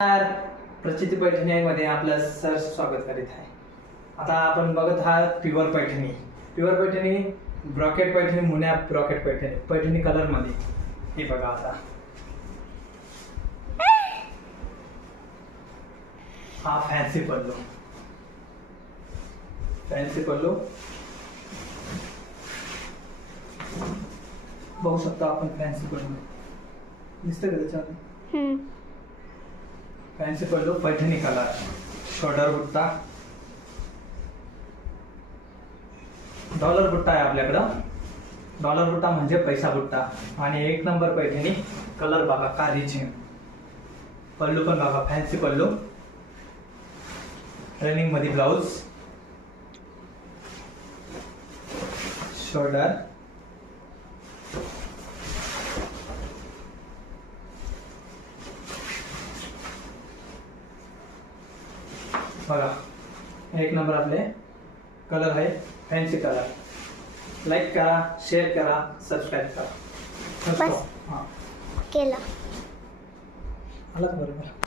प्रचिती पैठणीमध्ये आपलं सर स्वागत करीत आहे. आता आपण बघत आहात pure Paithani. Pure Paithani, brocade Paithani, मुन्या ब्रॉकेट पैठणी, पैठणी कलर मध्ये. हे बघा आता हा फॅन्सी पल्लू, फॅन्सी पल्लू बघू शकतो आपण. फॅन्सी पल्लू दिसतं का त्याच्यामध्ये? फॅन्सी पल्लू, पैठणी कलर, शोल्डर बुट्टा, डॉलर बुट्टा आहे आपल्याकडं. डॉलर बुट्टा म्हणजे पैसा बुट्टा. आणि एक नंबर पैठणी कलर बघा, कारीचे. पल्लू पण बघा, फॅन्सी पल्लू, रनिंग मध्ये ब्लाउज, शोल्डर, बघा एक नंबर आपले कलर आहे, फॅन्सी कलर. लाईक करा, शेअर करा, सबस्क्राईब करा. केला आला बरोबर.